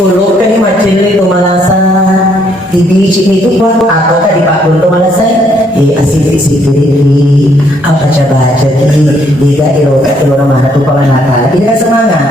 Kulog ka ni Machili tumalasa. Ibiji itu buat atau tadi Pak Gunto malasa. Asik-sikiri ang baca-baca di ilo mana tuh panganaka. Ini kan semangat.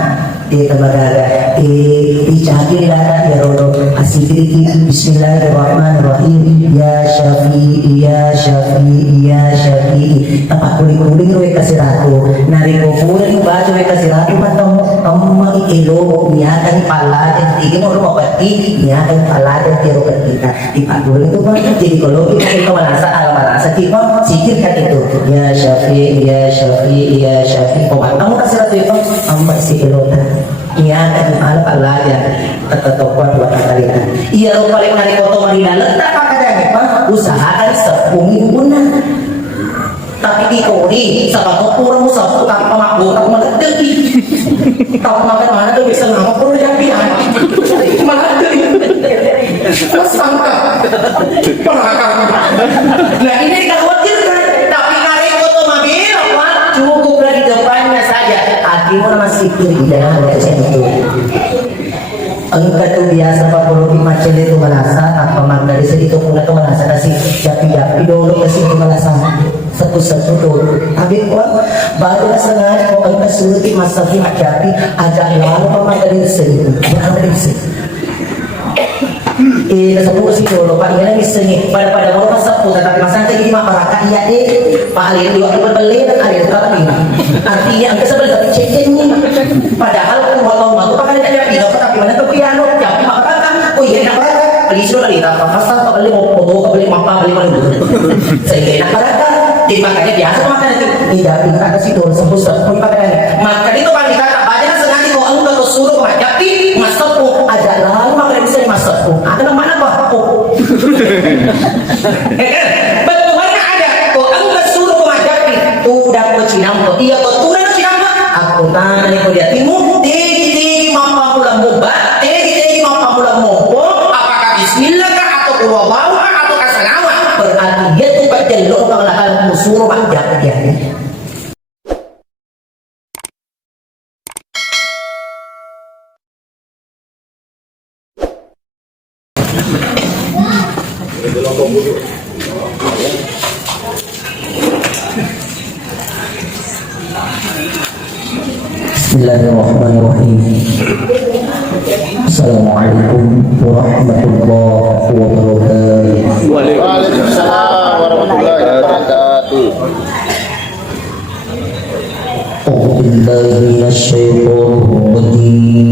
Tembaga dicaki lara ya rodo asikiri bismillahirrahmanirrahim ya syafi'i ya syafi'i ya syafi'i tapak kuling-kuling we kasih ratu nari kuling baca we kasih ratu matong kamu ilo niatan pala jadi mau rumah peti niatan pala dan tiro kita tapak kuling itu kan jadi kalau kita merasa kita sikirkan itu ya syafi'i ya syafi'i ya syafi'i kamu kasih ratu itu kamu masih ilo iya kan ala palaja ketetopan buat kalian iya lo paling nari foto marina letak kadang apa usahakan sepung guna tapi di kori sama kurang satu tanpa makbul aku malah degi tahu makan mana tuh bisa ngamuk perlu yang bilang malah degi sangka pelakang nah ini dikhawatirkan tapi nari foto mobil cukup di depannya saja hatimu masih kiri jangan ada itu engkau tuh biasa Pak Polo di Macel itu merasa apa mak dari situ pula tuh merasa kasih japi dulu kasih merasa satu dulu tapi kok baru sengaja kok engkau suruh di masa di japi ajak lalu paman dari situ bukan dari situ sepuluh sih dulu Pak ini misalnya pada mau pas 10 tapi masa jadi masyarakat iya Pak Alin juga berbeli dan Alin kata ini artinya angka sebeli tapi ceknya padahal aku mau tahu pakai ada piano tapi mana tuh piano tapi masyarakat oh iya masyarakat beli sudah beli tak pasal tak beli mau foto beli apa beli mana sehingga masyarakat dipakai biasa makan itu tidak pintar ke situ sebut pakai makan itu kan dikata banyak sengaja mau angkat atau suruh tapi masuk aja lah makan bisa masuk ada yang mana Pak betul mana ada kok angkat suruh mengajapi udah ke Cinangko iya kok turun ke Cinangko aku tanya kok dia timu tinggi mampa pulang boba tinggi mampa pulang mopo apakah bismillah kah atau kulwawaw atau kasanawa berarti dia tuh berjelok kalau suruh mengajapi dia Bismillahirrahmanirrahim. Assalamualaikum warahmatullahi wabarakatuh. Waalaikumsalam warahmatullahi wabarakatuh. A'udzu billahi minasyaitonir rajim.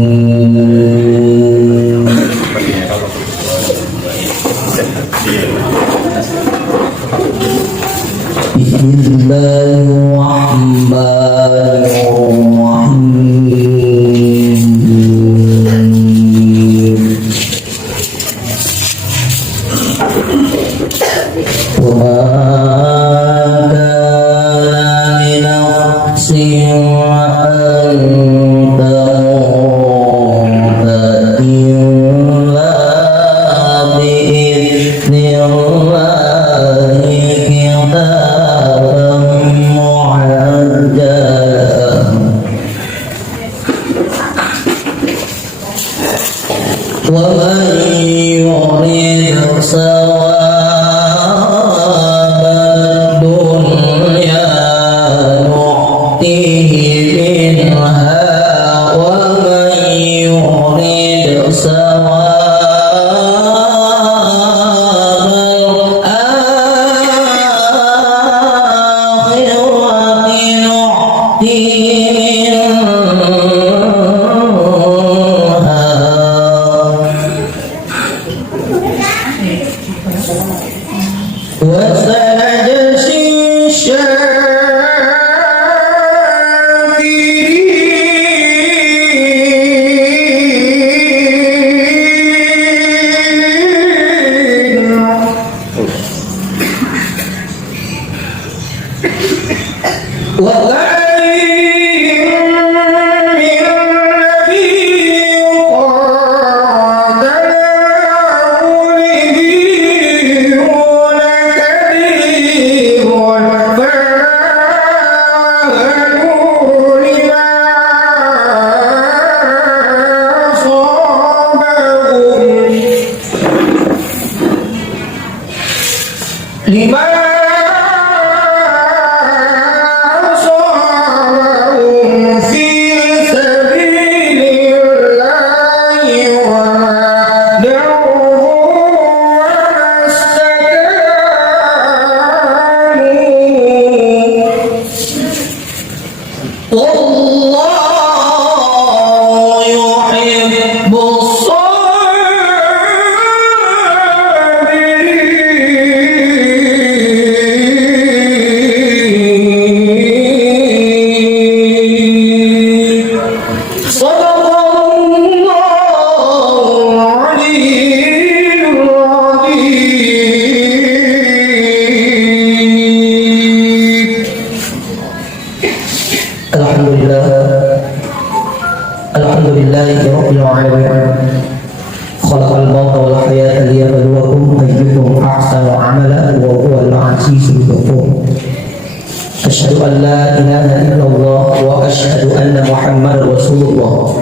خلق الموت والحياة ليبلوكم أيكم أحسن عملا وهو العزيز الغفور أشهد أن لا إله إلا الله وأشهد أن محمدا رسول الله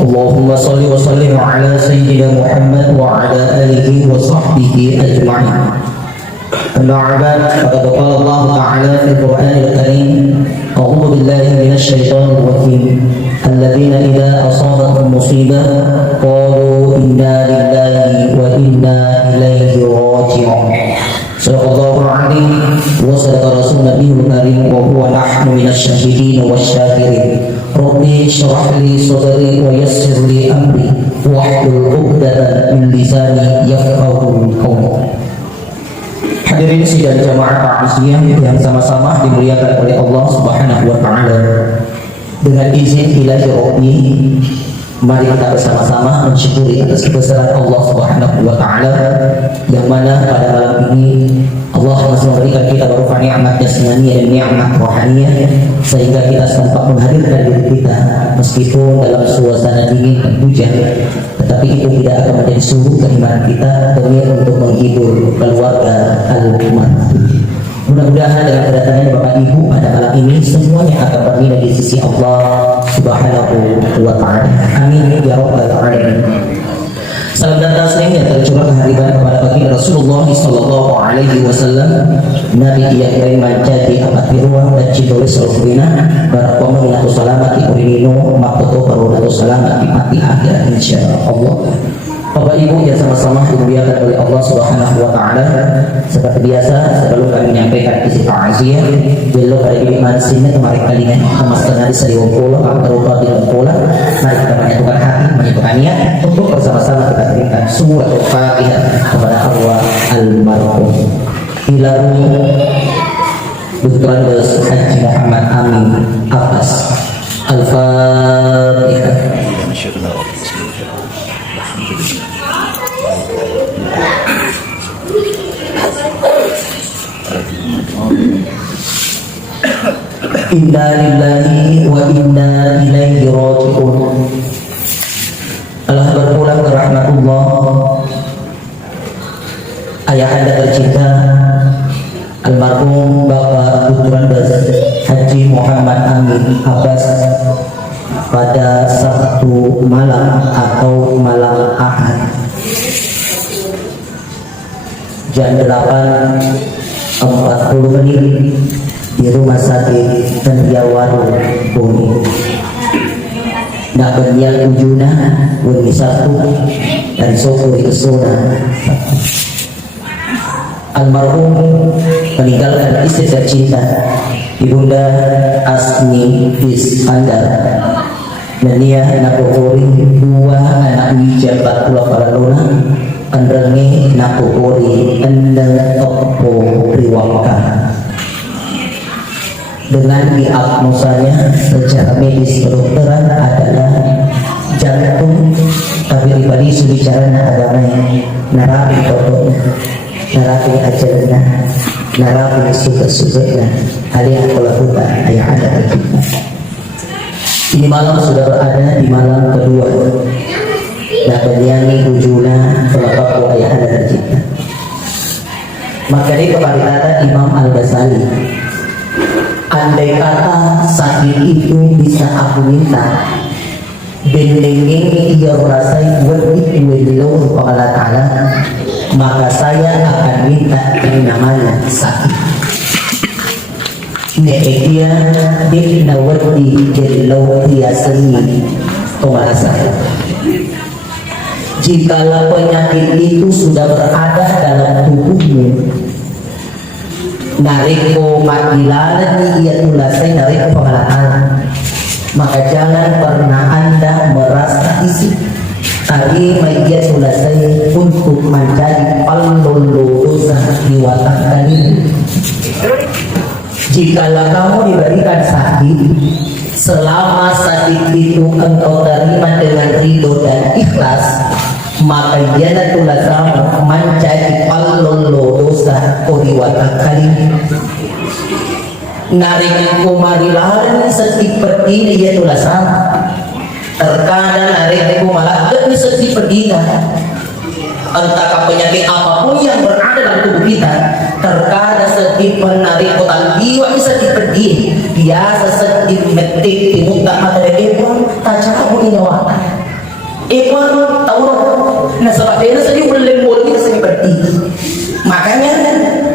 اللهم صل وسلم على سيدنا محمد وعلى آله وصحبه أجمعين أما بعد فقد قال الله تعالى في القرآن الكريم أعوذ بالله من الشيطان الرجيم الذين إذا أصابتهم مصيبة قالوا إنا لله وإنا إليه راجعون صدق الله العظيم وصدق رسول النبي الكريم وهو نحن من الشاهدين والشاكرين ربي اشرح لي صدري ويسر لي أمري واحلل عقدة من لساني يفقهوا قولي. Hadirin sidang jamaah takziah yang sama-sama dimuliakan oleh Allah Subhanahu wa taala. Dengan izin ilahi Rabbi, mari kita bersama-sama mensyukuri atas kebesaran Allah Subhanahu wa taala yang mana pada malam ini Allah masih memberikan kita berupa nikmat jasmani dan nikmat rohaniah sehingga kita sempat menghadirkan diri kita meskipun dalam suasana dingin dan hujan, tetapi itu tidak akan menjadi suruh keimanan kita demi untuk menghibur keluarga al-umat. Mudah-mudahan dengan kedatangannya Bapak Ibu pada malam ini semuanya akan bernilai di sisi Allah Subhanahu wa taala. Amin ya rabbal alamin. Salam dan taslim yang tercurah kehadiran kepada baginda Rasulullah sallallahu alaihi wasallam, Nabi yang menjadi abad ruang dan cintulis sulfurina barakallahu minatu salamat ikurino makoto parunatu salamat di akhirat insyaallah. Bapak Ibu yang sama-sama dimuliakan oleh Allah Subhanahu wa taala, seperti biasa sebelum kami menyampaikan isi takziah belum pada diri mansinnya kemarin kalinya emas tengah di seribu pulau atau di pulau, mari kita menyatukan hati menyatukan niat untuk bersama-sama kita berikan surat Al-Fatihah kepada arwah almarhum Hilaru Dr. Haji Muhammad Amin Abbas. Al-Fatihah. Inna lillahi wa inna ilaihi raji'un. Allah berpulang ke rahmatullah ayah anda tercinta almarhum Bapak Dr. Haji Muhammad Amin Abbas pada Sabtu malam atau malam Ahad jam 8.40 di rumah sakit Tendiawaru Bumi. Nak berniat ujuna Bumi satu dan sokuri kesuna. Almarhum meninggalkan istri tercinta Ibunda Asmi Iskandar Nania nakukuri dua anak wija 40 palaluna andrengi nakukuri endeng topo riwaka. Dengan diagnosanya secara medis kedokteran adalah jantung, tapi pribadi subicara agama narapi toto narapi ajarna narapi suka-suka alias pelakukan ayah anda tercinta. Ini malam sudah berada di malam kedua dan bernyanyi ujuna pelaku ayah anda tercinta. Maka ini kepada kata Imam Al-Ghazali, andai kata sakit itu bisa aku minta bendengeng ia rasai wedi wedilo Allah Ta'ala, maka saya akan minta yang namanya sakit. Neekia dina wedi jelo dia seni kepada saya. Jikalau penyakit itu sudah berada dalam tubuhmu, nariko makilalan ia tulasai nariko pengalatan, maka jangan pernah anda merasa isi tadi media tulasai untuk menjadi palolo dosa di watak kali. Jikalau kamu diberikan sakit, selama sakit itu engkau terima dengan ridho dan ikhlas, maka dia tulasam menjadi palolo dosa di watak kali. Narik kumarilahan seperti dia tulasam terkadang narik kumalah sedih pedih. Entah penyakit apapun yang berada dalam tubuh kita, terkadang sedih menarik kotal jiwa sedih pedih, biasa sedih metik timutak mata ekor tak cakap inawata ekor tahu nah sebab dia sedih berlembut kita sedih pedih. Makanya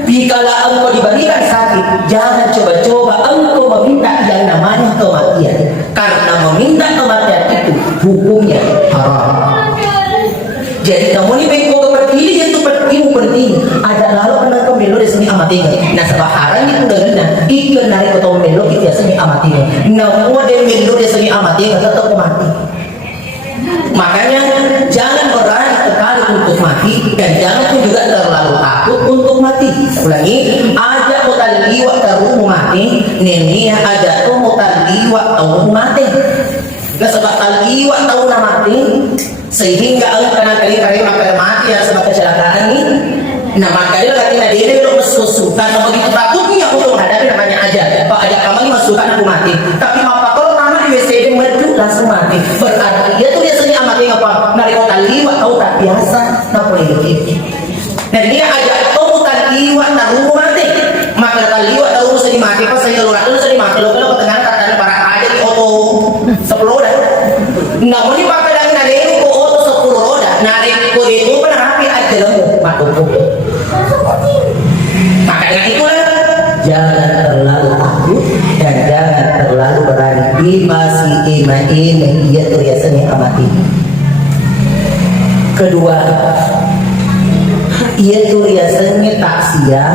dikala engkau diberikan sakit, jangan coba-coba engkau meminta yang namanya kematian, karena meminta kematian itu hukumnya haram. Jadi kamu ni bengkok keperti itu penting. Ada lalu kena kau melo di sini amatinya. Nah sebab haram itu dengan ikan dari kau melo itu biasanya amatinya. Nah mau ada melo di sini amatinya tetap mati. Makanya jangan berani sekali untuk mati dan jangan pun juga terlalu takut untuk mati. Ulangi, ada mutal liwat tahu mati, nenia ada tu mutal liwat tahu mati. Nah sebab liwat tahu mati sehingga Allah kena kali maka mati ya sebab kecelakaan ini. Nah makanya katanya dia itu masukkan begitu takutnya untuk menghadapi namanya aja. Pak aja kamu masukkan aku mati. Tapi apa kalau nama di WC dia meletup langsung mati. Berarti dia tuh biasanya amati apa? Nari kota liwat tahu tak biasa tak boleh gitu. Dan dia aja tahu tak liwat tahu mati. Maka tak liwat tahu sedih mati pas saya luar itu sedih mati. Lo kalau ketengah kata para aja di auto 10 dah. Namun ini pakai lagi nari itu auto 10 roda. Nari itu pernah rapi aja loh matuku. Makanya itulah jangan terlalu takut dan jangan terlalu berani di masih imain yang dia biasanya amati. Kedua, ia tuh biasanya taksia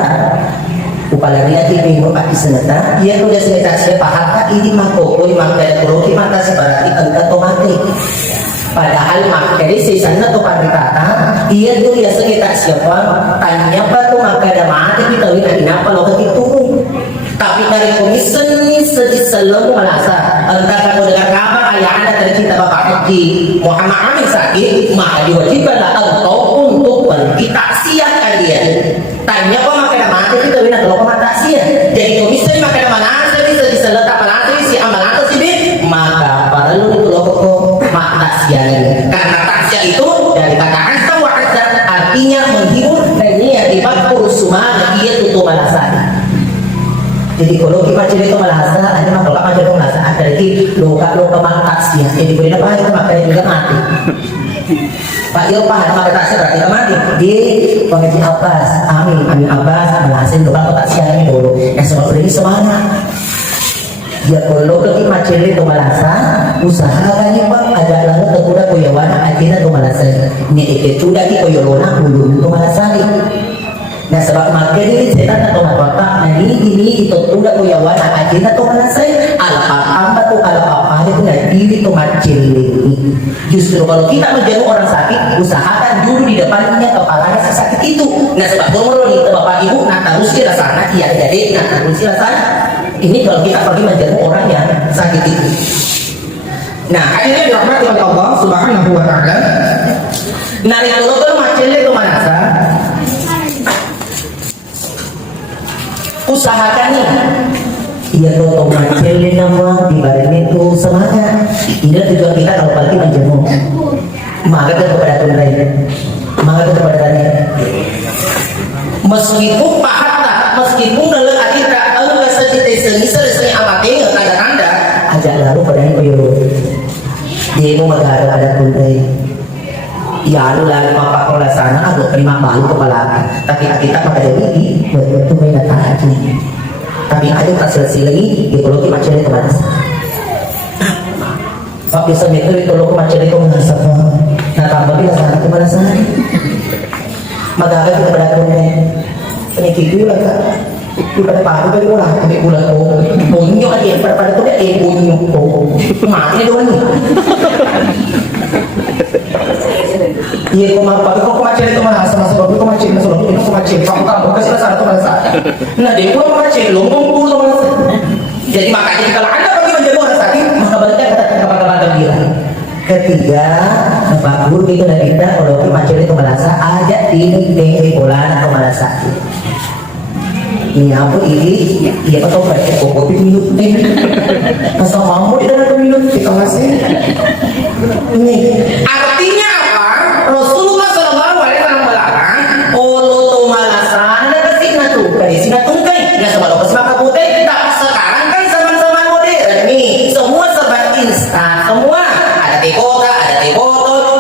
upalagi nanti bingung kaki seneta ia tuh biasanya taksia pahaka ini makokoi makanya kuroki mata sebarati angka tomate. Padahal makanya sisanya tuh parikata ia tuh biasanya tak siapa tanya apa tuh maka ada mati kita lihat kenapa lo itu tapi dari komisen ini selalu merasa entah kamu dengar kabar ayah anda dari kita Bapak Haji Muhammad Amin sakit maka diwajibkanlah engkau untuk pergi taksiah kalian. Tanya apa maka ada mati kita lihat kalau kamu taksiah jadi komisen maka ada mana selalu letak mana si amal atau si maka perlu itu loh mak taksiah karena taksiah itu dari kata asa wa asa artinya menghibur dan ini yang dibakul sumana ia tutup balasan. Jadi kalau kita cerita malasa, ada mah kalau kita malasa ada lagi luka taksiah. Jadi beri apa itu makanya juga mati. Pak Yo paham maka taksiah berarti mati. Di pengaji Abbas, Amin Abbas melasin luka taksiah ini dulu. Yang sebab ini semangat. Ya kalau kita cerita malasa, usahakan pak ada lalu terkuda kuyawana akhirnya tu malasa. Ini itu lagi kuyolona dulu tu malasa ni. Nah sebab makanya ini setan atau mata ini itu udah kuyawan akhirnya tuh mana saya apa tuh kalau apa itu nggak diri tuh macil ini justru kalau kita menjadi orang sakit usahakan dulu di depannya kepalanya sakit itu. Nah sebab kalau itu bapak ibu nah terus kita sana iya jadi nah terus kita sana ini kalau kita pergi menjadi orang yang sakit itu. Nah akhirnya dirahmati oleh Allah Subhanahu Wa Taala. Nah kalau tuh macil itu mana saya usahakan nih ia tuh macam nama di badan itu semangat tidak juga kita kalau pagi menjemur maka kepada Tuhan maka kepada Tuhan meskipun pahat meskipun dalam kita tahu rasa kita seni amatnya kadang-kadang ajak lalu pada yang koyo dia mau ada Tuhan ya lu lagi apa kalau sana aku terima malu kepala tapi kita pada ini betul main datang aja tapi ada tak selesai lagi di pulau kita macam itu mana Pak bisa mikir di pulau macam itu mana siapa nah tambah bila sana ke mana sana maka kita pada kuning penyakit dulu lah pada paru pada ulah tapi ulah bunyi aja pada tu dia bunyi mati doang ni. Iya, kau macam itu mana? Sama-sama kau macam itu, kau macam kamu kasih rasa atau rasa. Nah, dia pun macam lombong pun rasa. Jadi makanya kalau anda pergi menjadi orang sakit, maka baliknya kepada gembira. Ketiga, Bapak Guru itu dan kita kalau macam itu merasa ada di bulan atau merasa sakit. Ini apa ini? Iya atau baca kopi minum nih. Masa mampu di dalam minum kita masih. Ini artinya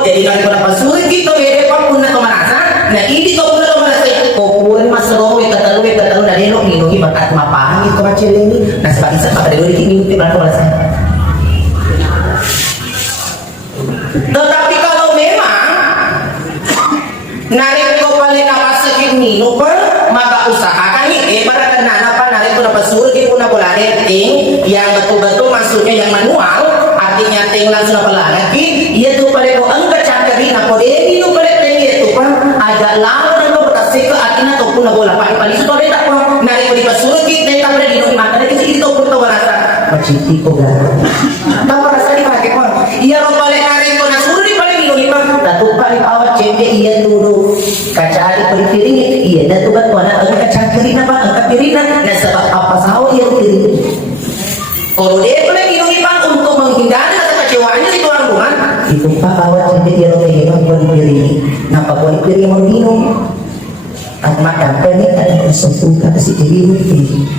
Jadi kalau kita pasuri kita beda pa pun na tumarasa. Na hindi ko pun na tumarasa. Kukurin mas rowe katalu na reno minuhi at mapahangit ko macele ni. Nasa isa pa kadalo di minuti pa tumarasa. Tetapi kalau memang narik ko pala nakasakit nino pa, maka usahakan para kanana pa narik ko na pasuri ko na pula rating yang betul-betul maksudnya yang manual, artinya ting langsung pala lagi, iya tuh pala ko ang kacangkari na po ini tuh pala ting iya tuh pa agak lama na ko berkasih ke artinya tuh pun na bola pali so pala tak po narik ko di pasuri kita tak pala di mata na kasi ito pun tawa rasa maciti ko ga tawa rasa di pakai po iya ro pala narik ko na suri pala di lima tatu pala awat cende iya tuh kacari pala piring iya na tuh ba na ang kacangkari na ba ang kapirin na sebab apa sahaja iya piring. Kalau dia boleh minum ipang untuk menghindari rasa kecewaannya si tuan rumah, itu pak awak sampai dia roda yang buat diri, napa buat diri yang minum, tak makan penik ada sesuatu kata si diri ini,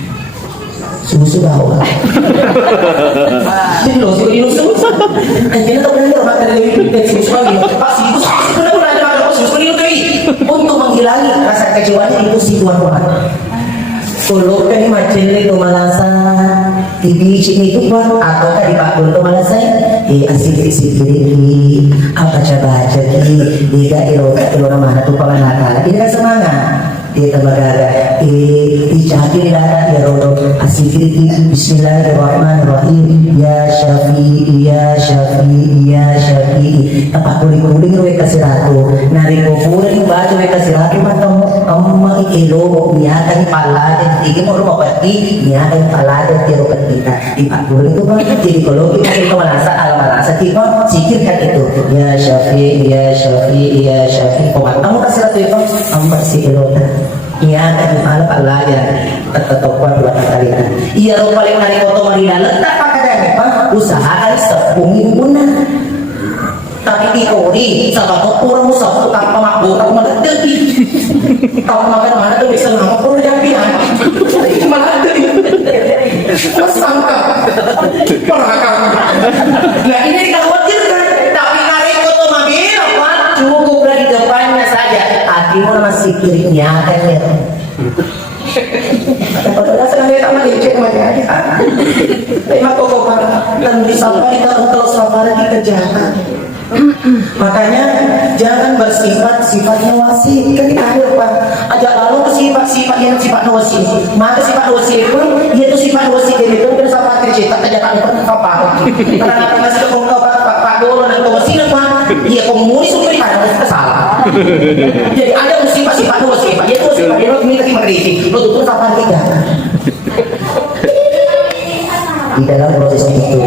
susu bawa, jadi lo si minum susu, anjing tak pernah makan dari susu lagi, pak si itu sudah pernah makan susu minum tuh untuk menghilangi rasa kecewaannya itu si tuan rumah. Kalau kan macamnya itu malasan dibicik itu kan atau kan dipakul itu malasan asik-asik ini apa baca di daerah mana tuh penganakal ini kan semangat dia terbagaga dicapi di data ya rodo asik Bismillahirrahmanirrahim ya Syafi'i ya Syafi'i ya Syafi'i apa kuling-kuling lu kasih ratu nari kukurin baca lu kasih ratu kamu mengikilo niatan pala tinggi mau rumah pati niatan pala dan tiru kita di kuling itu kan jadi kalau kita merasa al-merasa kita sikirkan itu ya Syafi'i ya Syafi'i ya Syafi'i kamu kasih ratu itu kamu kasih ilota niatan pala ya tetapkan buat kalian iya lo paling nari foto marina letak pakai apa usaha sepungin guna tapi dikori sama orang musuh tanpa makbul aku malah jadi kalau makan mana tuh bisa ngapa pun yang bilang malah jadi tersangka perakam nah ini dikhawatirkan tapi narik foto mobil apa cukup dari depannya saja hatimu masih kirinya kan ya padahal senang dia tak meleceh macam lima pokok dan disapa kita kalau safari kita jangan makanya jangan bersifat sifatnya wasi kan ada apa aja lalu sifat yang sifatnya wasi maka sifat wasi itu yaitu sifat wasi itu kan sama cerita aja kan apa karena masih kau pak dulu dan kau wasi apa dia komunis itu kan salah jadi ada sifat wasi yaitu sifat yang minta kritik untuk safari kita di dalam proses itu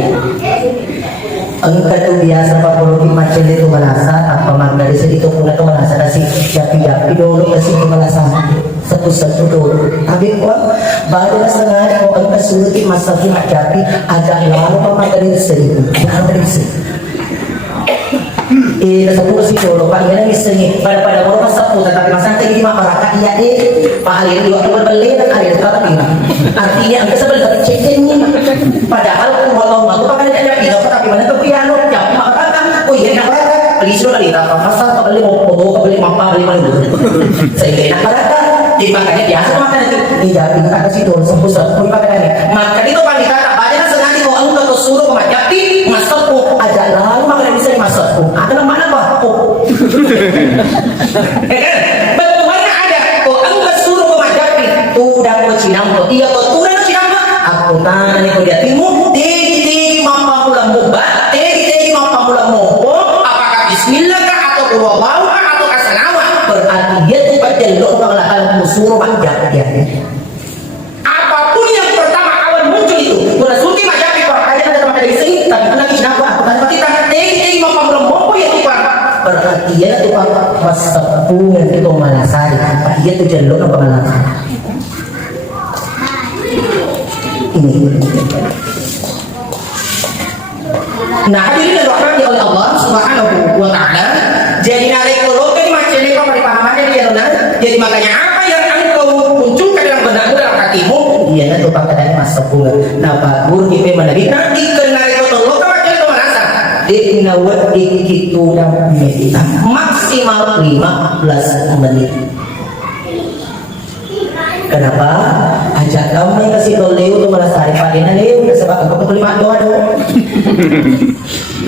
engkau tu biasa pakai macam itu merasa apa makna di situ pun itu merasa kasih japi dulu kasih merasa satu dulu tapi kok baru setengah kok engkau sulit masa pun japi agak lama pakai dari situ dari situ sepuluh situ loh pak ini misalnya pada orang sepuluh tetapi masa tadi di masyarakat iya pak Alin juga berbeli dan Alin tapi artinya angka sebelah ceknya padahal kalau mau pakai aja tidak tapi mana tuh piano jam masyarakat oh iya masyarakat beli sudah beli apa masa beli mau beli apa beli mana sehingga masyarakat jadi makanya biasa makan itu jadi ada situ sepuluh pakai makan itu pak dikata banyak sengaja kalau angka suruh pemajati masuk aja lalu makan bisa dimasuk ada mana pak bentuknya ada kok angkat suruh pemajati udah ke Cinampo iya kok turun ke Cinampo aku tanya nih kok dia timu tinggi mampa pulang boba tinggi mampa pulang mopo apakah bismillah kah atau kuwawaw kah atau kasanawah berarti dia tuh berjelok mengelakan suruh pemajati apapun yang pertama awal muncul itu udah sulti majati kok aja ada tempat dari sini tapi kena ke Cinampo aku tanya kita tinggi mampa pulang mopo ya tuh berarti dia tuh pas tepung yang itu malasari dia tuh jalur apa malasari ini nah hadirin dan rahmati oleh Allah subhanahu wa ta'ala jadi narik kolokan macam ini kau pemahamannya dia benar jadi makanya apa yang engkau munculkan dalam benakmu dalam hatimu dia tuh pakai dari mas tepung nah pak guru kita menabik nanti ke narik kolokan macam itu merasa adik nawadik itu dan medita maksimal 15 menit. Kenapa? Ajak kamu yang kasih tau Leo tuh malah sari palina Leo udah sebab aku betul 5 doa dong.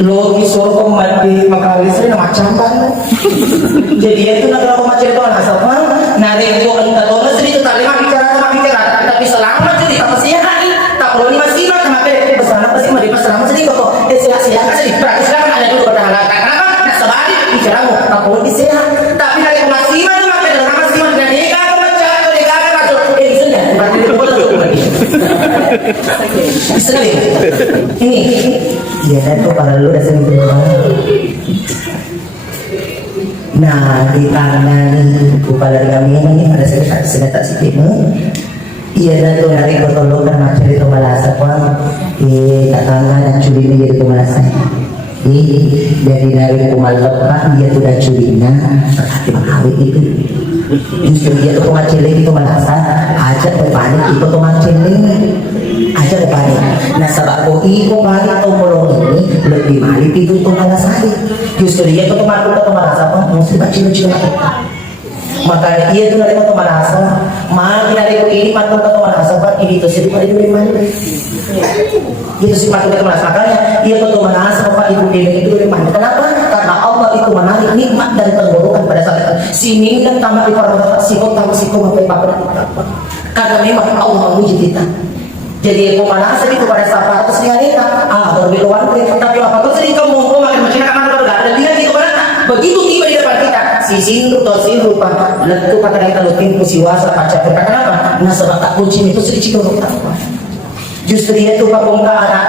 Lo disuruh kau mandi makalis ini macam kan? Jadi itu nak kalau macam itu anak siapa? Nari itu entah tahu mesti itu tak lima bicara tapi selama jadi tak pasti hari tak perlu ni masih nak kenapa bersama pasti mau selama sedih kok silakan sedih praktis kan ada dulu berdalam kenapa? Nak sebalik bicaramu tak perlu disehat tapi dari pemasiman tu maka dalam pemasiman dan dia kan sekali ini ya itu para lu dah sering berdoa. Nah di tangan kepala kami ini ada sekitar sikit iya dan tu dari kotolong dan macam itu malasa kuang tangan dan curi ini jadi malasa dari kumalap dia tu dah curi na berarti mengawet itu justru dia tu kumaciling itu malasa aja berbalik itu kumaciling aja berbalik nah sebab ko balik tombolong ini lebih mali itu malasa justru dia tu malasa pun mesti bacil-bacil maka ia tu dari malasa makin dari ko ini patut malasa pak ini tu sedih pada dulu mana itu si patut malasa makanya ia tu malasa pak ibu ini itu dari mana kenapa karena Allah itu menarik nikmat dan tenggorokan pada saat sini dan tamat di para siko sampai pakai karena memang Allah memuji kita. Jadi aku mana sedih kepada sahabat atas niatnya berbeluan tapi apa tu sedih kamu mau makan macam mana kalau ada dia gitu kan begitu tiba di depan kita si sinru atau sinru pak letu kata kita lutin kusiwasa pacar berkata apa nah sebab tak kunci itu sedih cikgu tak justru dia tu pak bongka anak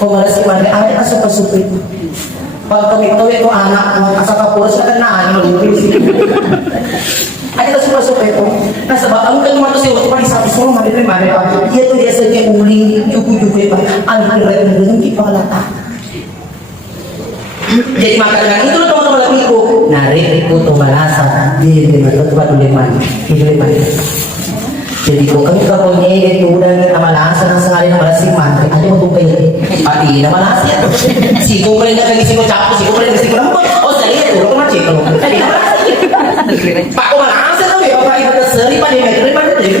pemerintah mana ada asup itu kalau kami tahu itu anak asal kapur saya kena ada suka itu nah sebab kamu kan manusia waktu pada satu semua mana dia tu biasanya uli cukup pak anak dengan kepala tak jadi maka dengan itu teman-teman lagi itu narik itu tu malasa dia betul tempat uleman itu leman jadi kok kami kalau punya dari udang nama lasa nang sekali nama lasi mantri aja untuk kayak padi nama lasi si kau boleh nak si kau capu si kau boleh si kau nampak oh saya itu orang macam kalau tadi nama lasi pak kau mana lasa tu ya bapak ibu terseri pada negeri pada negeri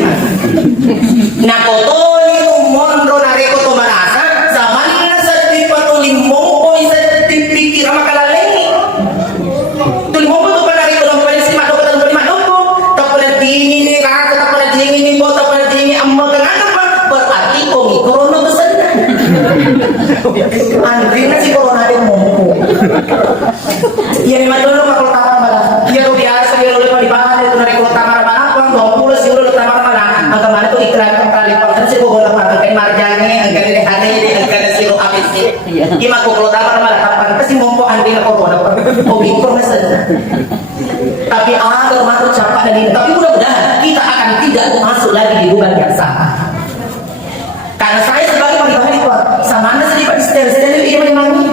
nak koto itu mondro narik koto malasa zaman ini sedih patulimbo koi sedih pikir sama kalaleng tulimbo tu pada narik koto malasa lima dok dan lima dok tak boleh dingin ni rasa tak boleh dingin ni bot tak boleh dingin amma kenapa berarti omikron itu sedang andri nasi corona dia mampu ya memang dulu kalau tak malah dia tu biasa dia boleh dibahas itu narik koto marah-marah pun 20 sih udah marah-marah angka mana tu iklan kali pakai sih gua bola pakai kayak marjane angka ini ada ini angka siru habis sih iya mah kalau tak marah-marah kapan pasti mampu andri nak corona omikron sedang tapi ada masuk capak dan tapi mudah-mudahan kita akan tidak masuk lagi di lubang yang sama karena saya sebagai wanita itu sama anda sedih pada setel ini menemani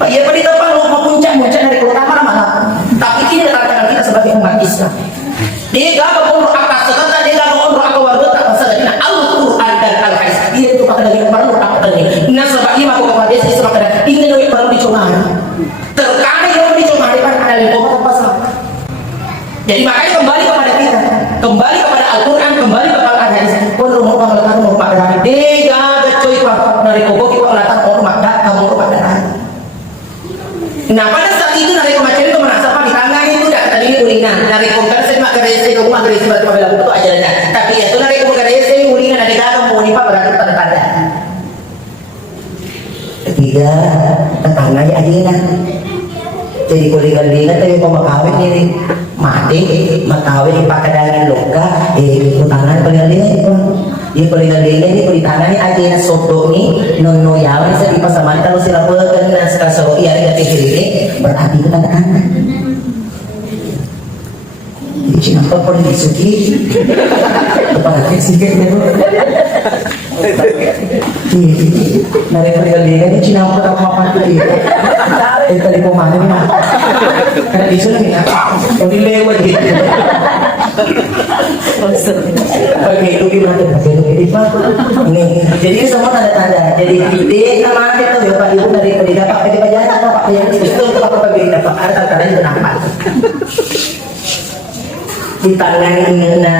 Pak ia pada tempat mau puncak dari kota mana tapi ini katakan kita sebagai umat Islam dia gak mau apa sekata dia gak mau apa warga tak pasal dengan Al-Quran dan Al-Hadis dia itu kata dengan perlu apa ini nah sebab ini aku kepada dia sebab ini lebih perlu dicomari terkadang yang dicomari kan ada lingkungan pasal jadi makanya kembali kepada kita kembali kepada Al-Quran kembali kepada Al-Hadis pun rumah panggilan rumah dari dia kecuali dari koko kita melakukan rumah kamu rumah dari nah pada saat itu dari kemacam itu merasa apa di tangan itu dah tadi itu ulinan dari komputer saya mak kerja saya rumah kerja saya pada itu ajarannya tapi itu dari komputer saya ulinan ada dalam mau nipa berarti tanda-tanda ketiga tetangga ya adina jadi kuliah-kuliah tapi pemakawin ini mati makawin dipakadangin loka tangan kuliah-kuliah itu di kuliah-kuliah ini kuliah tangan ini adina soto ini nono yawan saya dipasaman kalau sila pekan naskah iya ada pikir ini berarti itu tanda-tanda sinampak ko rin isuki. Parang sige na rin. Narinig-aligan, sinampak ako mapatuloy. Tali po mana na. Karena isu lang ya. Hindi lewat gitu. Oke, itu gimana tuh? Jadi Pak, ini jadi semua tanda-tanda. Jadi titik nama itu ya Pak Ibu dari pendidikan Pak dari pelajaran atau Pak yang itu Pak pendidikan Pak kata-katanya itu kenapa? Di tangan ingena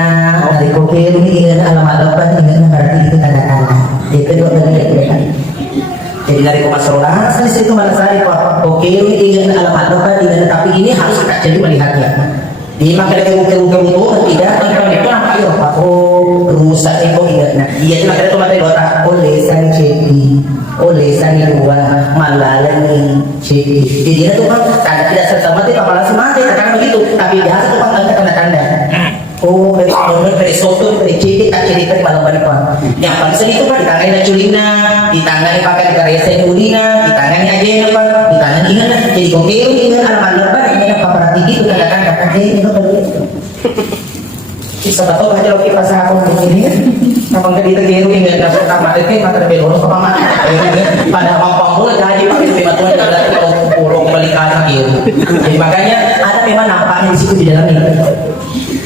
dari kopi ini ingena alamat depan ingena berarti itu tanda-tanda. Itu dua tanda-tanda. Jadi dari Komasrola, saya situ mana saya Pak. Oke, ini ingin alamat depan ingin tapi ini harus jadi melihatnya. Di maka dari buku-buku itu tidak itu apa ya Pak? Oh, rusak itu ingat. Nah, iya itu makanya itu mata otak. Oleh saya oleh saya dua malalani cepi. Jadi itu kan tidak serta mati kepala semati karena begitu. Tapi biasa itu kan tanda-tanda. Oh, dari soto, dari ciri, tak ciri dari malam Pak. Yang paling sering itu Pak ditangani naculina, ditangani pakai karya udina, ditangani aja ya Pak, ditangani ingat. Jadi gokil ingat alamat lebar ini apa berarti gitu tanda-tanda kakek ini Pak. Bisa tahu aja lo kipas aku begini. Kapag kadita gero ingat na pertama itu mata belon sa pama. Pada mampu jadi pakai lima tuan dari purong balikan gitu. Jadi makanya ada memang nampaknya di situ di dalam ini.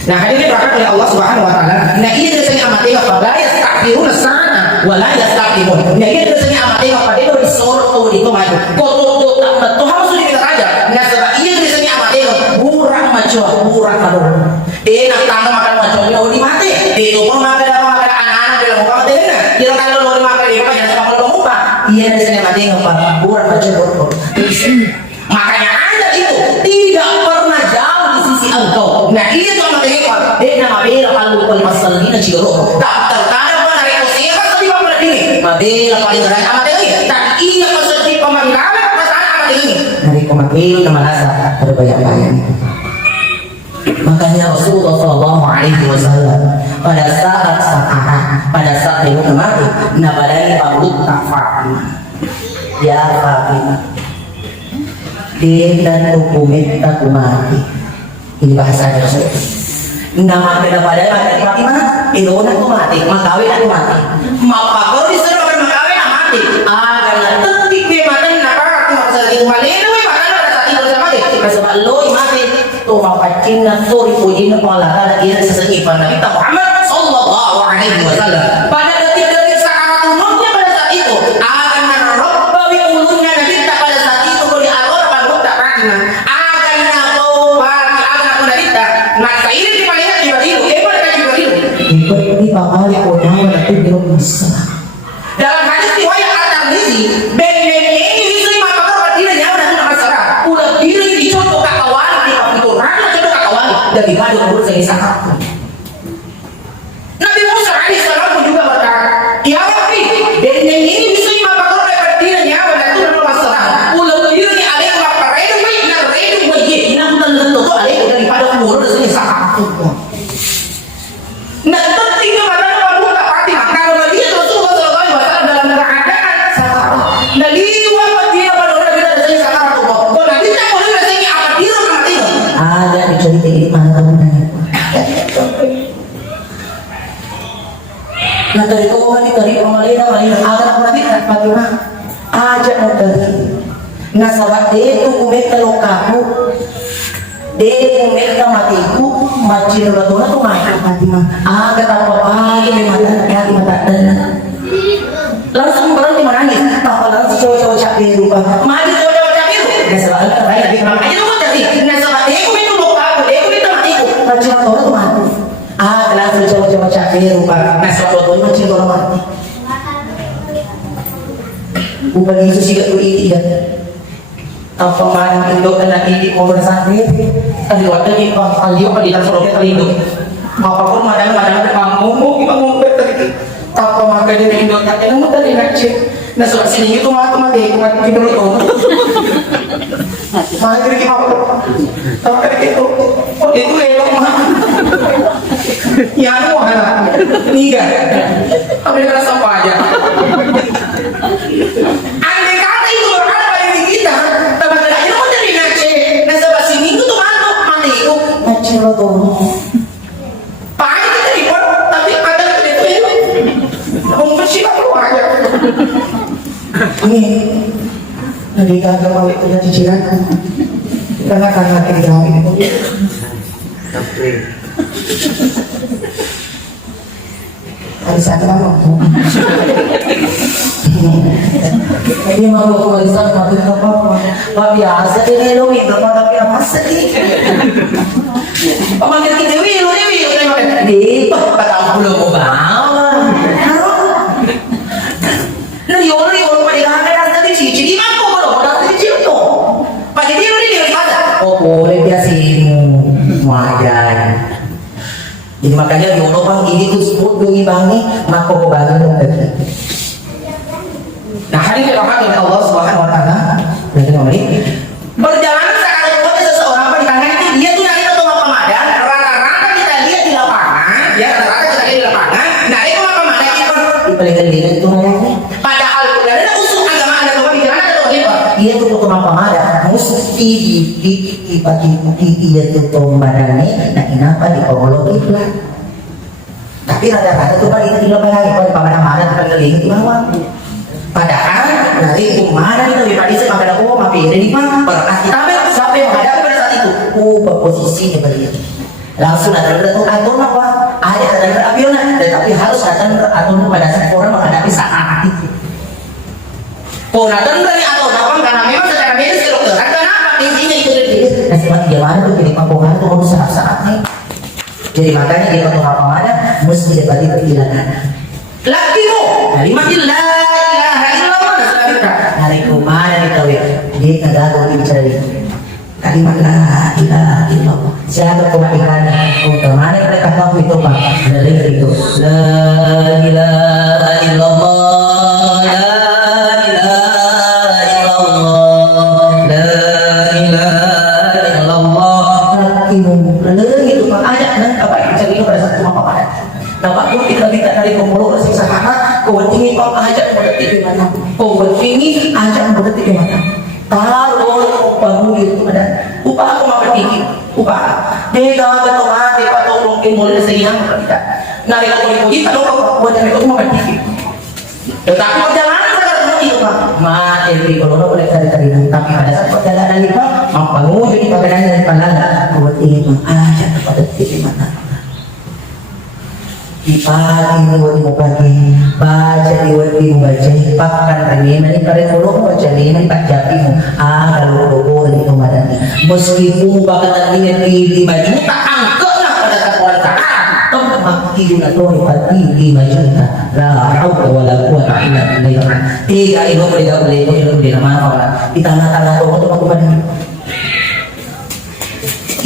Nah, hadirin berangkat oleh Allah Subhanahu wa taala. Nah, ini biasanya amati apa? La yastaqiruna sana wa la yastaqimun. Nah, ini biasanya amati apa? Dia bersuruh itu maju. Koto to harus kita aja. Nah, sebab ini biasanya amati burang maju, burang kalau. Dia nak tangga makan macunya di mati. Itu pun makan apa anak-anak bilang muka mati nah. Dia kalau mau makan dia apa jangan sama kalau muka. Iya biasanya mati apa? Burang maju. Makanya Anda itu tidak pernah jauh di sisi engkau. Nah, itu dia nama bela kalau bukan masalah ini ciro tak terkadang mana rekosi kan tadi apa ini mabela paling berat amat ini tak iya maksudnya pemangkalan masalah amat ini dari pemangkil nama nasa berbayang-bayang makanya Rasulullah Shallallahu Alaihi Wasallam pada saat sakaraat pada saat dia mati nabadani pabut tafakum ya Fatimah din dan hukumit tak mati ini bahasa Rasul. Nama kepada mati Fatimah, ilona tu mati, makawin aku mati. Mapakor di sana makan makawin mati. Karena tetik dia mati nak aku maksud itu malena we makan ada saat itu sama mati. Sebab lo mati tu mapacin na suri pujin na pangalakan ia sesekipan Nabi Muhammad sallallahu alaihi wasallam. Pada detik-detik sakaratul mautnya pada saat itu akan merobbawi ulunnya Nabi pada saat itu kalau di alor baru tak Fatimah. Akan nabo bagi akan aku Nabi tak. Nah, ini ini bakal dikodawa tapi belum bisa. Dalam hadis riwayat At-Tirmidzi, benengnya ini sering mata berdiri nyawa dan masalah. Udah diri dicontoh kawan di itu, rada contoh kawan dari pada urut saya sangat. Nabi Musa alaihissalam juga berkata, "Ya Rabbi, benengnya ini sering mata berdiri nyawa dan itu masalah. Udah diri ada yang redu baik, nak tentu ada daripada urut saya sangat." Nah, ketika pada waktu tak pasti kalau dia Rasulullah SAW dalam keadaan sakaraat. Nah, liwat dia pada orang kita ada sakaraat tuh. Kalau nanti tak boleh rasanya apa dia mati. Ada dicerita di mana mana. Nah, dari kau dari pemalina ada apa nanti Fatimah aja dari. Nah, sahabat dia itu kumet kalau kamu dia kumet matiku macin ratuna tuh mati Fatimah. Kata apa ini mata langsung berhenti menangis. Apa langsung cowok-cowok capir lupa. Mati cowok-cowok capir. Nggak salah kan kayak di kamar aja tuh tadi. Nggak salah dia kumet tuh aku dia kumet matiku. Macin ratuna tuh mati. Langsung cowok-cowok capir lupa. Nah soal tuh macin ratuna mati. Bukan itu sih gak ini ya. Apa mana itu dan nanti mau bersanding tadi waktu ini kali apa di dalam roket terlindung apapun madang kamu kita mau tadi apa maka dia terlindung tak kena mau tadi nak cek nah soal sini itu mah mati kita dulu tuh mah kiri kita apa itu oh itu elok mah ya mau ada niga apa yang rasa apa aja andai kata itu berada pada diri kita macam lo tuh Ini nagigagawa ito na ciciran. Karena tinggalin itu. Hari satu lama. Ini mau aku balisan mati apa? Pak biasa ini lo minta tapi apa sih? Pamanggil kita Dewi, di patang pulau mo ba? Narioli pada kahapon natin si Chichi, di man po ba lo? Natin si Chichi to. Pag hindi mo rin pada. Opo, biasin mo wajan. Jadi makanya di Eropa ini tuh sebut doi bangi maka bangi dong tadi. Nah hari ini Allah Subhanahu Wa Taala berarti nomori perjalanan sekarang itu seseorang apa di tangan itu dia tuh naik ke rumah pemadam. Rata-rata kita lihat di lapangan, ya rata-rata kita lihat di lapangan. Naik ke rumah pemadam itu paling gede itu namanya. Padahal ada usul agama ada rumah pikiran ada rumah hebat. Dia tuh ke rumah pemadam mesti dipati dia tuh pemadamnya. Nah kenapa di pengolok itu? Tapi rata-rata tuh kan itu di lapangan kalau pemadam-pemadam tuh paling gede itu bawah. Padahal dari mana itu daripada saya makan aku mampir di mana pernah kita sampai menghadapi pada saat itu posisinya beliau langsung datang ke atur apa ada datang ke apiona tetapi harus datang ke atur pada saat orang menghadapi saat itu datang dari atur apa karena memang secara medis kedokteran kenapa intinya itu nah sebab dia mana tuh jadi pampungan tuh harus saat-saatnya jadi makanya dia ketemu apa mana mesti dapat perjalanan lagi mo kalimatillah hari kemana kita dia kagak bicara kalimat la ilaha illallah siapa kebaikan untuk mana mereka tahu itu pak dari itu la ilaha illallah la ilaha illallah la ilaha illallah lagi itu pak ajak dan apa yang cari pada satu apa pada nampak pun kita minta dari pemulung siksa hati kau tinggi kau ajak berarti di mana kau tinggi ajak berarti di mana taruh upahmu itu ada upah aku mau berpikir upah dia dah betul mati patut mungkin boleh sayang kita nari aku puji patut kau buat aku mau berpikir tetapi perjalanan sekarang itu pak mati di kalau boleh cari-cari tapi pada saat perjalanan itu mampu jadi perjalanan dari pandang kau tinggi ajak berarti di mana di pagi diwati mo pagi baca diwati mo baca pakkan kami mani pare mulung baca ni mani pagjapi mo kalau lugur itu madani meskipun bakal ini 5 juta angka lah pada satuan saat tom makti na to ipati 5 juta la haula wala quwata illa billah tiga itu boleh itu di nama di tanah-tanah to untuk madani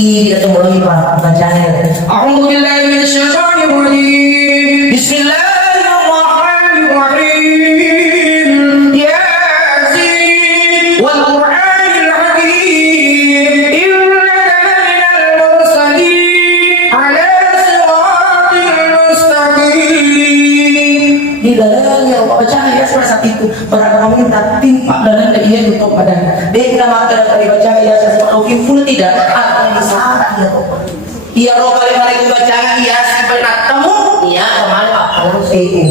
tidak mulai pak bacanya A'udzubillahi minasyaitonir rajim Bismillahirrahmanirrahim Yasin wal Qur'anil hakim innaka minal mursalin ala siratil mustaqim di dalamnya bacaan ya saat itu para kami minta timpa dalam dia untuk badan dia nama dari bacaan ya sesuatu full tidak iya roh kali kali bacaan iya sebenarnya temu iya kemana apa sih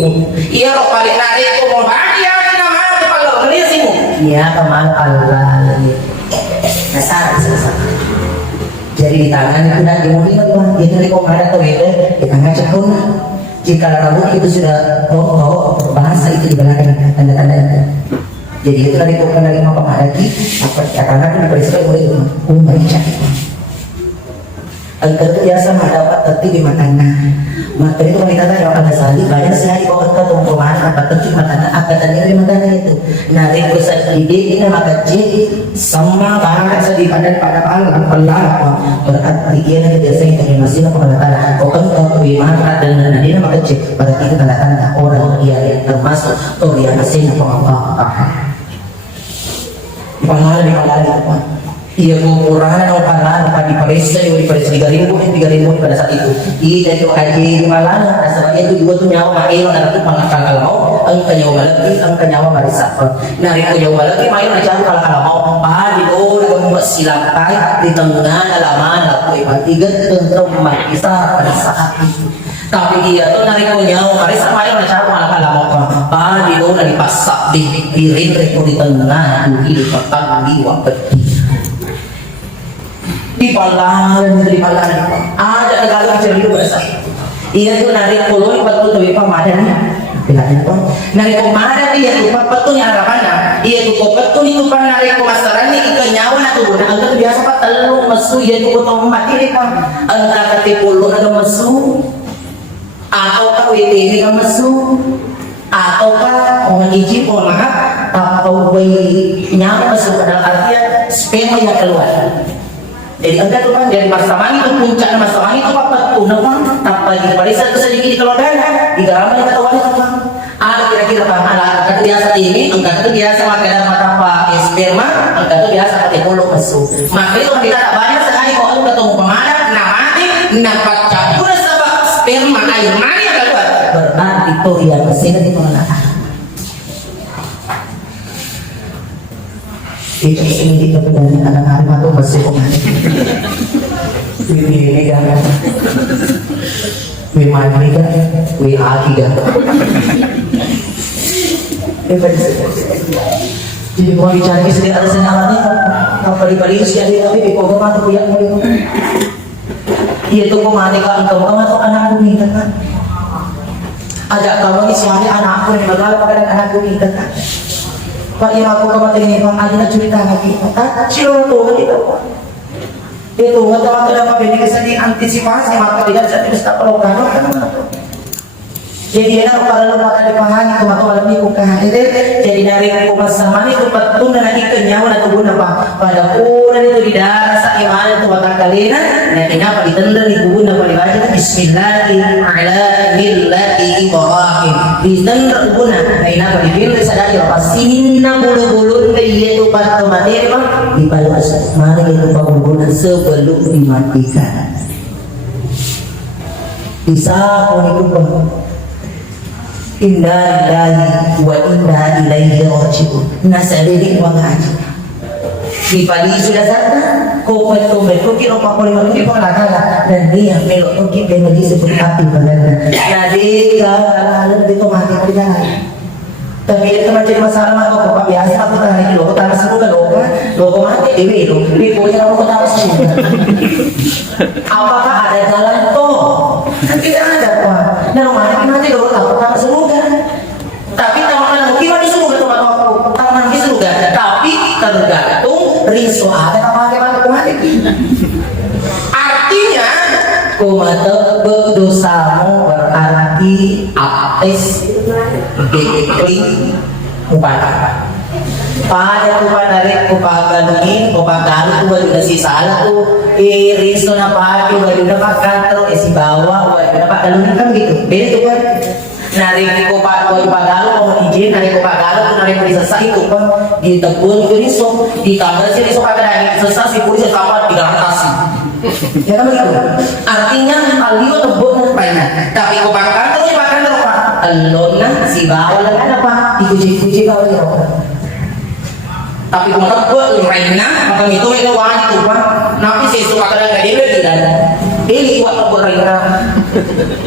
iya roh kali nari itu mau bagi ya nama kalau kalian sih iya kemana Allah dasar jadi di tangan itu dan dimulai itu di komanda tuh itu di tangan cekun jika rambut itu sudah tahu bahasa itu di belakang tanda-tanda jadi itu dari komanda lagi apa lagi apa karena itu diperiksa oleh itu baca agar biasa mendapat tertib di makanan maka itu wanita tadi orang asali banyak sekali orang kata perumahan apa tertib makanan apa tadi dari makanan itu nari besar ide ini maka jadi sama barang sedih pada Allah berarti dia nanti biasa yang terima kasih kepada Allah bukan kau iman dan nanti maka cek berarti itu tanda-tanda orang dia termasuk yang asing Allah pahala di apa iya pengurangan atau pahala apa diperiksa juga diperiksa 3.000 pada saat itu iya dari haji malah sebabnya itu juga tuh nyawa mail dan itu pangkal kalau angka nyawa lagi angka nyawa barisan nah itu nyawa lagi mail aja kalau mau di membuat silakan di tengah halaman aku ibarat tiga tentang kisah pada saat itu Tapi dia tuh narik nyawa, mari sama yang macam apa alam ka. Di doon nalipasak di piring reko di tengah di petang di waktu. Di palang ada negara cerita bahasa. Iya tuh narik pulau betul tuh pamadan. Bilangnya tuh narik pamadan dia tuh betul nya harapannya. Iya tuh betul itu pan narik pemasaran ini ke nyawa na tuh. Nah itu biasa pak telur mesu iya tuh potong mati deh pak. Entah kati pulau ada mesu atau kau ini kan mesu atau orang izin mohon maaf atau bayi nyawa masuk dalam artian sperma yang keluar. Jadi anda tuh kan dari masaman itu puncak masaman itu apa tuh nama tanpa di barisan itu sedikit kalau ada di dalam kita tahu itu kan ada kira-kira apa alat biasa ini enggak itu biasa makan apa sperma enggak itu biasa pakai mulut masuk maka itu kita tak banyak sekali kalau ketemu pemanah nah mati nampak campur sama sperma air mani yang keluar berarti itu yang mesin itu mana itu ini kita dari anak-anak itu masih ini kan mandi kan aki kan jadi mau bicara istri ada senyalannya apa dibalik sekali tapi di pokok mati punya iya tuh mati kan engkau atau anak bumi kan ajak kamu ini sehari anakku yang berlalu pada anak bumi kan Pak yang aku kematin Pak ada cerita lagi Pak silo tuh gitu itu teman-teman apa ini bisa diantisipasi maka tidak bisa perlukan kan jadi enak para lembaga dipahami teman-teman lebih bukan jadi dari kumasaman itu betul dan nanti kenyawa atau guna apa pada kurang itu di dasar iman itu batang kalina dan ini apa ditendang di guna pada baca Bismillahirrahmanirrahim ditendang guna dan ini apa dipilih sadari apa sinna bulu-bulu dia itu pada materi apa dibalas mana itu bulu-bulu sebelum dimatikan bisa itu inna lillahi wa inna ilaihi raji'un nasadiri wa ngaji di pagi sudah sana kau betul-betul kira apa boleh mati pengelakala dan dia melok mungkin dia lagi seperti api benar jadi kalau itu mati tidak tapi itu macam masalah mah kok biasa aku tahu ini loh tanah semua loh mati dewi loh di punya aku tahu semua apakah ada jalan tol tidak ada pak dan mati loh aku tahu semua tapi taman mungkin mati semua teman aku taman mungkin semua tapi tergantung riso ada apa mati artinya kumata berdosamu berarti ates dekling upaya pada kupanari kupaganungin kupagalu wajuna si salah tu riso na pagi wajuna pakanto si bawa wajuna pakalungin kan gitu beda tuh kan nari kupagalu mau izin nari kupagalu tu nari polisi itu kan ditebun ke riso ditambah si riso kagak sesah si polisi sama digarantasi ya kan begitu artinya kalian tebun mainan tapi kupagalu tu pakanto pak alona si bawa lah apa dipuji-puji kau ya tapi kalau gue reina maka itu wajib pak tapi saya suka kadang dia tidak ini waktu berreina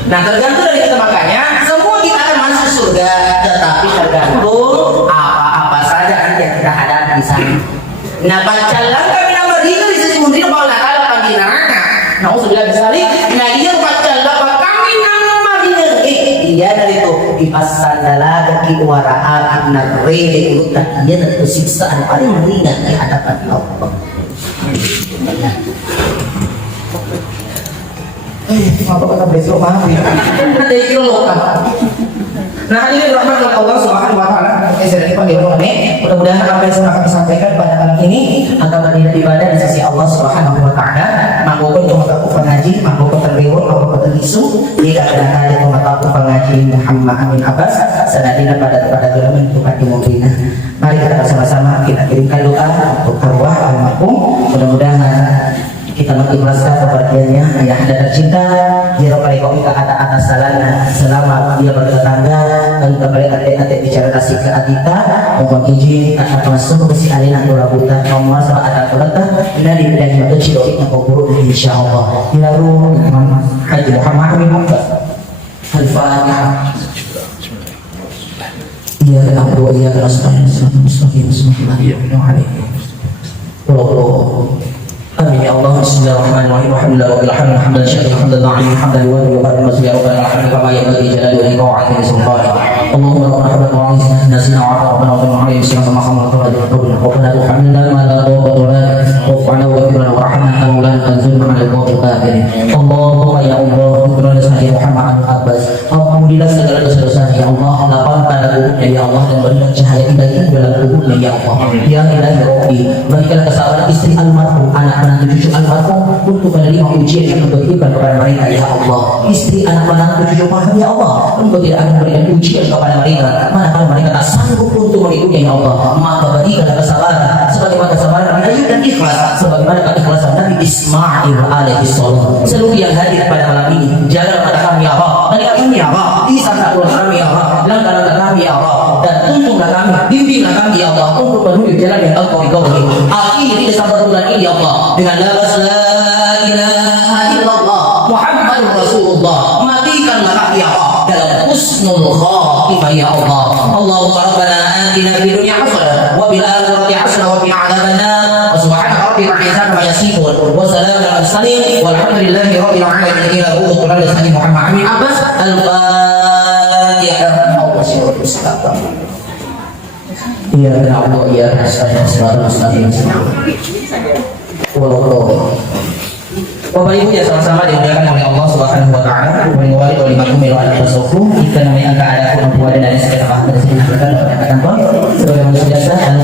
nah tergantung dari kita makanya semua kita akan masuk surga tetapi tergantung apa-apa saja kan yang kita hadapi di sana nah bacalah kami nama dia di sisi mundri kalau nak kalah pagi neraka nah sudah disalik nah dia bacalah kami nama dia dari itu dipasan dalaga ki waraan narre utak dia itu siksaan paling ringan di hadapan Allah. Apa kata besok maaf ya? Nanti kilo lokal. Nah ini rahmat Allah Subhanahu Wa Taala. Saya dipanggil ini. Mudah-mudahan apa yang sudah kami sampaikan pada malam ini akan menjadi ibadah di sisi Allah Subhanahu Wa Taala. Maupun untuk pengaji, maupun terliwat, maupun terisu. Jika ada untuk pengaji Muhammad Amin Abbas, senadina pada gelombang untuk hati mungkin. Mari kita bersama-sama kita kirimkan doa untuk arwah almarhum. Mudah-mudahan kita mengikhlaskan kepergiannya ayah anda tercinta dia kembali kami ke atas salana selama dia bertetangga dan kembali adik-adik bicara kasih ke adita mohon izin akan masuk ke si alina durabutan nomor sama ada kulata dari bidang batu cilok yang kubur insyaallah lalu Haji Muhammad Amin Abbas Al-Fatihah. Iyyaka na'budu wa iyyaka nasta'in. Ihdinas mustaqim. Amin ya Allah. Bismillahirrahmanirrahim. Alhamdulillahirabbil alamin. Hamdan syakiran hamdan na'iman hamdan yuwaffi wa yuqaddimu ya rabbana alhamdu kama yanbaghi jalali wajhika wa 'azimi sultanik. Allahumma rabbana hablana wa 'izna nasina wa 'afwa rabbana wa ta'ala alayhi sallallahu alaihi wa sallam. Rabbana tuhamilna ma la taqata lana wa'fana wa ghfir lana warhamna anta maulana fansurna 'ala al-qawmi al-kafirin. Allahumma ya Allah, Tuhan Nabi Muhammad Abbas. Alhamdulillah segala dosa-dosanya ya Allah, lapangkan kuburnya ya Allah dan berikan cahaya ilahi dalam kuburnya ya Allah. Ya ilahi Rabbi, berikanlah kesabaran istri almarhum, anak menantu cucu almarhum untuk menerima ujian yang memberikan kepada mereka ya Allah. Istri anak menantu cucu almarhum ya Allah, Engkau tidak akan memberikan ujian kepada mereka manakala mereka tak sanggup untuk mengikutnya ya Allah. Maka berikanlah kesabaran sebagaimana kesabaran Nabi Ayub dan ikhlas sebagaimana keikhlasan Nabi Ismail alaihi salam. Seluruh yang hadir pada malam ini, jalan pada kami ya Allah, berikan kami ya Allah, isarkan kami ya Allah, langkah-langkah kami ya Allah, dan tuntunlah kami, bimbinglah kami ya Allah untuk menuju jalan yang Engkau ridhoi. Akhiri kesempatan bulan ini ya Allah dengan lafaz la ilaha illallah Muhammadur Rasulullah. Matikanlah kami ya Allah dalam husnul khatimah ya Allah. Allahumma rabbana atina fid dunya hasanah wa fil akhirati hasanah wa qina adzabannar. Wa subhana rabbika amma yasifun wa salamun alal mursalin walhamdulillahi rabbil alamin. Ila Tuhan Nabi Muhammad Amin Abbas Al-Fatihah. Allah subhanahu wa ta'ala. Iya benar Allah ya saya selalu Bapak Ibu ya sama-sama dimuliakan oleh Allah Subhanahu wa taala. Mengawali oleh makumil ala tasawuf kita namanya angka ada kemampuan dan segala hal dari sini kita katakan bahwa sebagai manusia biasa dan